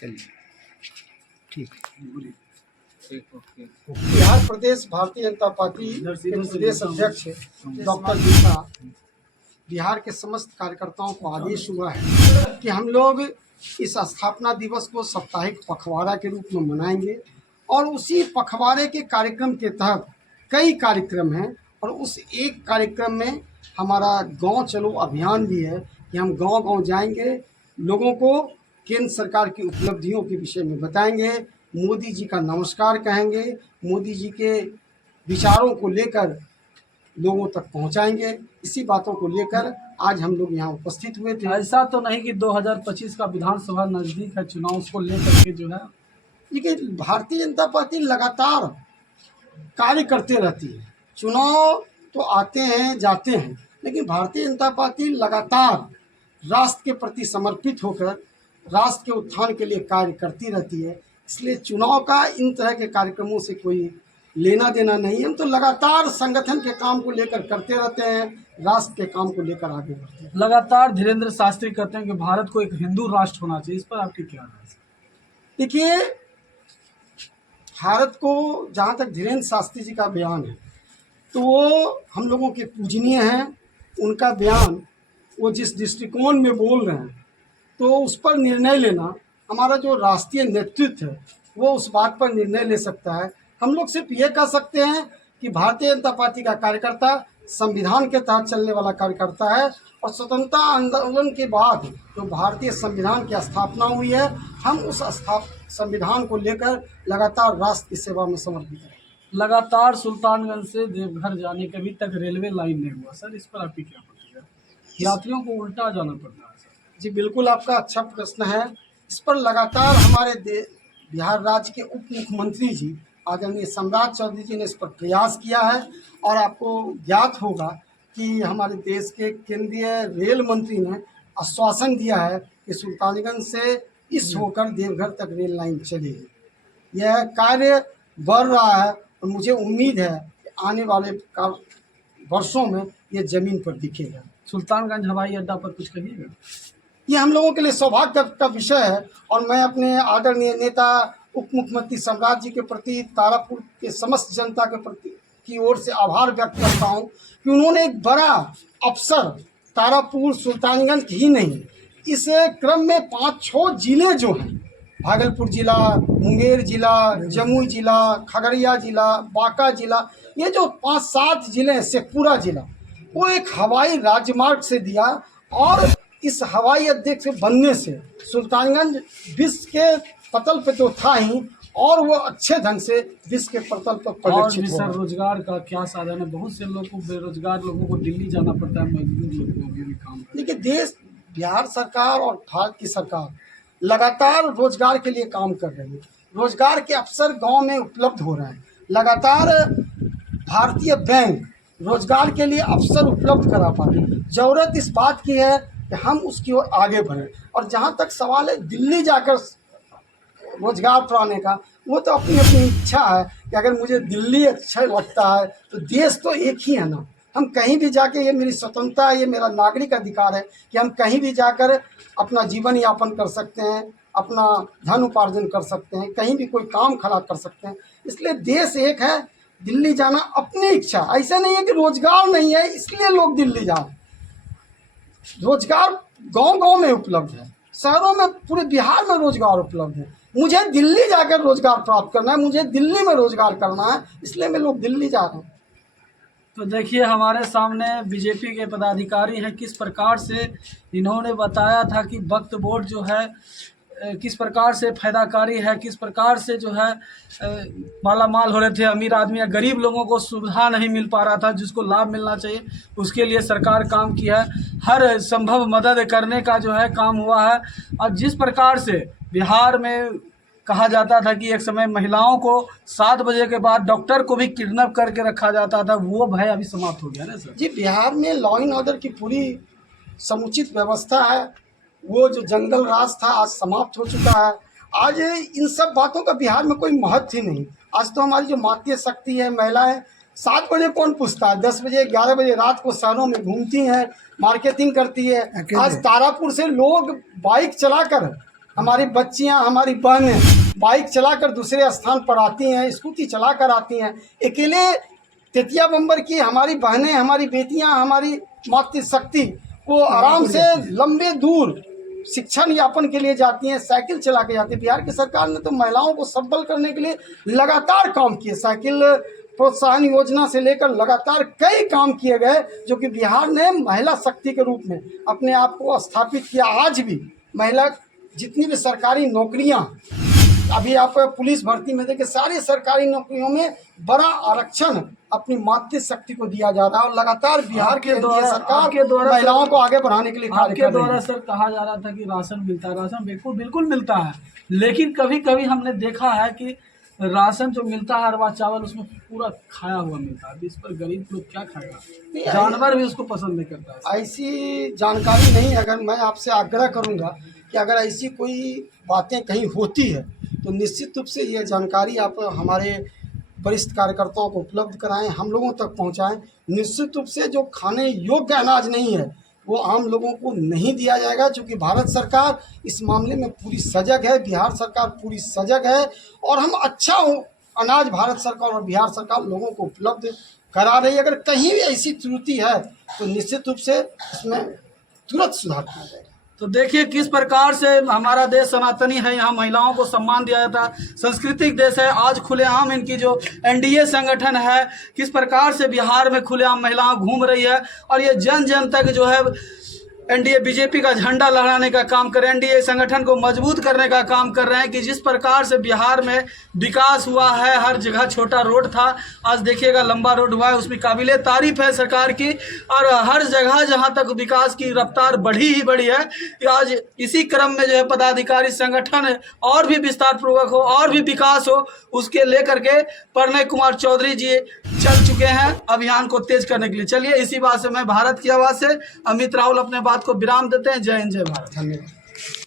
चलिए ठीक है। बिहार प्रदेश भारतीय जनता पार्टी के प्रदेश अध्यक्ष डॉक्टर मिश्रा बिहार के समस्त कार्यकर्ताओं को आदेश हुआ है कि हम लोग इस स्थापना दिवस को साप्ताहिक पखवाड़ा के रूप में मनाएंगे और उसी पखवाड़े के कार्यक्रम के तहत कई कार्यक्रम हैं और उस एक कार्यक्रम में हमारा गांव चलो अभियान भी है कि हम गांव-गांव जाएंगे, लोगों को केंद्र सरकार की उपलब्धियों के विषय में बताएंगे, मोदी जी का नमस्कार कहेंगे, मोदी जी के विचारों को लेकर लोगों तक पहुंचाएंगे। इसी बातों को लेकर आज हम लोग यहाँ उपस्थित हुए थे। ऐसा तो नहीं कि 2025 का विधानसभा नजदीक है, चुनाव उसको लेकर के जो है देखिए, भारतीय जनता पार्टी लगातार कार्य करते रहती है। चुनाव तो आते हैं जाते हैं, लेकिन भारतीय जनता पार्टी लगातार राष्ट्र के प्रति समर्पित होकर राष्ट्र के उत्थान के लिए कार्य करती रहती है। इसलिए चुनाव का इन तरह के कार्यक्रमों से कोई लेना देना नहीं है। हम तो लगातार संगठन के काम को लेकर करते रहते हैं, राष्ट्र के काम को लेकर आगे बढ़ते हैं। लगातार धीरेन्द्र शास्त्री कहते हैं कि भारत को एक हिंदू राष्ट्र होना चाहिए, इस पर आपकी क्या राय है? देखिए, भारत को जहाँ तक धीरेन्द्र शास्त्री जी का बयान है तो वो हम लोगों के पूजनीय हैं। उनका बयान वो जिस दृष्टिकोण में बोल रहे हैं तो उस पर निर्णय लेना हमारा जो राष्ट्रीय नेतृत्व है वो उस बात पर निर्णय ले सकता है। हम लोग सिर्फ ये कह सकते हैं कि भारतीय जनता पार्टी का कार्यकर्ता संविधान के तहत चलने वाला कार्यकर्ता है और स्वतंत्रता आंदोलन के बाद जो भारतीय संविधान की स्थापना हुई है, हम उस संविधान को लेकर लगातार राष्ट्र की सेवा में समर्पित हैं। लगातार सुल्तानगंज से देवघर जाने के अभी तक रेलवे लाइन नहीं हुआ सर, इस पर आपकी क्या प्रतिक्रिया? यात्रियों को उल्टा जाना पड़ रहा है सर। जी बिल्कुल, आपका अच्छा प्रश्न है। इस पर लगातार हमारे बिहार राज्य के उप मुख्यमंत्री जी आदरणीय सम्राट चौधरी जी ने इस पर प्रयास किया है और आपको ज्ञात होगा कि हमारे देश के केंद्रीय रेल मंत्री ने आश्वासन दिया है कि सुल्तानगंज से इस होकर देवघर तक रेल लाइन चलेगी। यह कार्य बढ़ रहा है और मुझे उम्मीद है कि आने वाले वर्षों में ये ज़मीन पर दिखेगा। सुल्तानगंज हवाई अड्डा पर कुछ कहिएगा? ये हम लोगों के लिए सौभाग्य का विषय है और मैं अपने आदरणीय नेता उप मुख्यमंत्री सम्राट जी के प्रति, तारापुर के समस्त जनता के प्रति की ओर से आभार व्यक्त करता हूं कि उन्होंने एक बड़ा अवसर तारापुर सुल्तानगंज ही नहीं, इस क्रम में 5-6 जिले जो हैं, भागलपुर जिला, मुंगेर जिला, जमुई जिला, खगड़िया जिला, बांका जिला, ये जो 5-7 जिले हैं, शेखपुरा जिला, वो एक हवाई राजमार्ग से दिया और इस हवाई अड्डे से बनने से सुल्तानगंज विश्व के पटल पे तो था ही और वो अच्छे ढंग से विश्व के पटल पर प्रदर्शित हुआ। रोजगार का क्या साधन है? बहुत से लोग को, बेरोजगार लोगों को दिल्ली जाना पड़ता है, मजदूर लोगों को भी काम। देखिए, देश, बिहार सरकार और भारत की सरकार लगातार रोजगार के लिए काम कर रही है। रोजगार के अवसर गाँव में उपलब्ध हो रहे हैं। लगातार भारतीय बैंक रोजगार के लिए अवसर उपलब्ध करा पा रही है। जरूरत इस बात की है कि हम उसकी ओर आगे बढ़ें। और जहाँ तक सवाल है दिल्ली जाकर रोजगार पाने का, वो तो अपनी अपनी इच्छा है कि अगर मुझे दिल्ली अच्छा लगता है तो देश तो एक ही है ना। हम कहीं भी जाके, ये मेरी स्वतंत्रता है, ये मेरा नागरिक अधिकार है कि हम कहीं भी जाकर अपना जीवन यापन कर सकते हैं, अपना धन उपार्जन कर सकते हैं, कहीं भी कोई काम खड़ा कर सकते हैं। इसलिए देश एक है, दिल्ली जाना अपनी इच्छा। ऐसा नहीं है कि रोजगार नहीं है इसलिए लोग दिल्ली जा रहे हैं। रोजगार गांव-गांव में उपलब्ध है, शहरों में, पूरे बिहार में रोजगार उपलब्ध है। मुझे दिल्ली जाकर रोजगार प्राप्त करना है, मुझे दिल्ली में रोजगार करना है, इसलिए मैं लोग दिल्ली जा रहे हैं। तो देखिए, हमारे सामने बीजेपी के पदाधिकारी हैं, किस प्रकार से इन्होंने बताया था कि वक्फ बोर्ड जो है किस प्रकार से फायदाकारी है, किस प्रकार से जो है माला माल हो रहे थे अमीर आदमी या गरीब लोगों को सुविधा नहीं मिल पा रहा था, जिसको लाभ मिलना चाहिए उसके लिए सरकार काम किया है। हर संभव मदद करने का जो है काम हुआ है। और जिस प्रकार से बिहार में कहा जाता था कि एक समय महिलाओं को 7 बजे के बाद डॉक्टर को भी किडनैप करके रखा जाता था, वो भय अभी समाप्त हो गया ना सर? जी, बिहार में लॉ एंड ऑर्डर की पूरी समुचित व्यवस्था है। वो जो जंगल राज था आज समाप्त हो चुका है। आज इन सब बातों का बिहार में कोई महत्व ही नहीं। आज तो हमारी जो मातृ शक्ति है, महिलाएं 7 बजे कौन पूछता है, 10 बजे 11 बजे रात को शहरों में घूमती हैं, मार्केटिंग करती है। आज तारापुर से लोग बाइक चलाकर हमारी बच्चियां, हमारी बहनें बाइक चलाकर दूसरे स्थान पर आती हैं, स्कूटी चलाकर आती हैं। अकेले तृतीया बम्बर की हमारी बहनें, हमारी बेटियां, हमारी मातृशक्ति वो आराम से लंबे दूर शिक्षण यापन के लिए जाती हैं, साइकिल चला के जाती है। बिहार की सरकार ने तो महिलाओं को सबल करने के लिए लगातार काम किए। साइकिल प्रोत्साहन योजना से लेकर लगातार कई काम किए गए, जो कि बिहार ने महिला शक्ति के रूप में अपने आप को स्थापित किया। आज भी महिला जितनी भी सरकारी नौकरियां, अभी आप पुलिस भर्ती में देखिए, सारी सरकारी नौकरियों में बड़ा आरक्षण अपनी मातृशक्ति को दिया जा रहा है। और लगातार बिहार के सरकार महिलाओं को आगे बढ़ाने के लिए कार्य कर रही है। आपके द्वारा सर कहा जा रहा था कि राशन मिलता है, राशन बिल्कुल मिलता है, लेकिन कभी कभी हमने देखा है कि राशन जो मिलता है अरवा चावल उसमें पूरा खाया हुआ मिलता है। इस पर गरीब लोग क्या खाएगा, जानवर भी उसको पसंद नहीं करता है। ऐसी जानकारी नहीं। अगर मैं आपसे आग्रह करूंगा कि अगर ऐसी कोई बातें कहीं होती है तो निश्चित रूप से ये जानकारी आप हमारे वरिष्ठ कार्यकर्ताओं को उपलब्ध कराएं, हम लोगों तक पहुंचाएं। निश्चित रूप से जो खाने योग्य अनाज नहीं है वो आम लोगों को नहीं दिया जाएगा, क्योंकि भारत सरकार इस मामले में पूरी सजग है, बिहार सरकार पूरी सजग है। और हम अच्छा अनाज भारत सरकार और बिहार सरकार लोगों को उपलब्ध करा रही है। अगर कहीं भी ऐसी त्रुटि है तो निश्चित रूप से उसमें तुरंत सुधार किया जाएगा। तो देखिए किस प्रकार से हमारा देश सनातनी है, यहाँ महिलाओं को सम्मान दिया जाता है, सांस्कृतिक देश है। आज खुलेआम इनकी जो एनडीए संगठन है, किस प्रकार से बिहार में खुलेआम महिलाएं घूम रही है और ये जन जन तक जो है एनडीए बीजेपी का झंडा लहराने का काम कर रहे हैं, एनडीए संगठन को मजबूत करने का काम कर रहे हैं। कि जिस प्रकार से बिहार में विकास हुआ है, हर जगह छोटा रोड था, आज देखिएगा लंबा रोड हुआ है, उसमें काबिले तारीफ है सरकार की। और हर जगह जहां तक विकास की रफ्तार बढ़ी ही बढ़ी है। आज इसी क्रम में जो है पदाधिकारी संगठन और भी विस्तार पूर्वक हो और भी विकास हो, उसके लेकर के प्रणय कुमार चौधरी जी चल चुके हैं अभियान को तेज करने के लिए। चलिए इसी बात से मैं भारत की आवाज़ से अमित राहुल अपने बात को विराम देते हैं। जय हिंद, जय भारत। धन्यवाद।